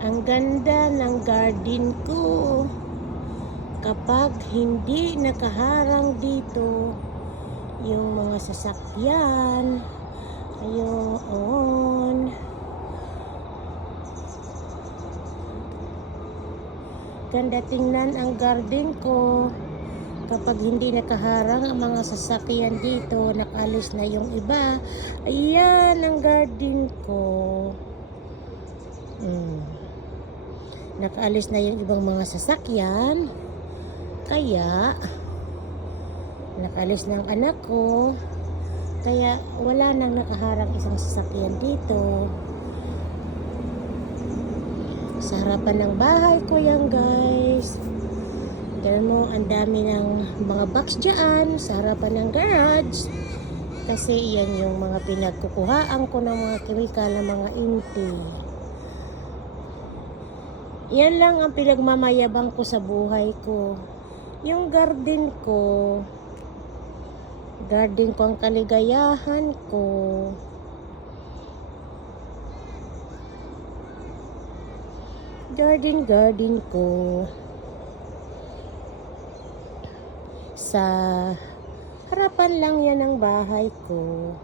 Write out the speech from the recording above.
Ang ganda ng garden ko kapag hindi nakaharang dito yung mga sasakyan. Ayun. Ganda tingnan ang garden ko kapag hindi nakaharang ang mga sasakyan dito. Nakalis na yung iba. Ayan ang garden ko. Nakaalis na yung ibang mga sasakyan. Kaya nakaalis na ang anak ko. Kaya wala nang nakaharang isang sasakyan dito. Sa harapan ng bahay ko yan, guys. Tignan mo, ang dami ng mga box dyan sa harapan ng garage. Kasi yan yung mga pinagkukuhaan ko ng mga kemikal ng mga inti. Yan lang ang pinagmamayabang ko sa buhay ko. Yung garden ko. Garden ko ang kaligayahan ko. Garden ko. Sa harapan lang yan ang bahay ko.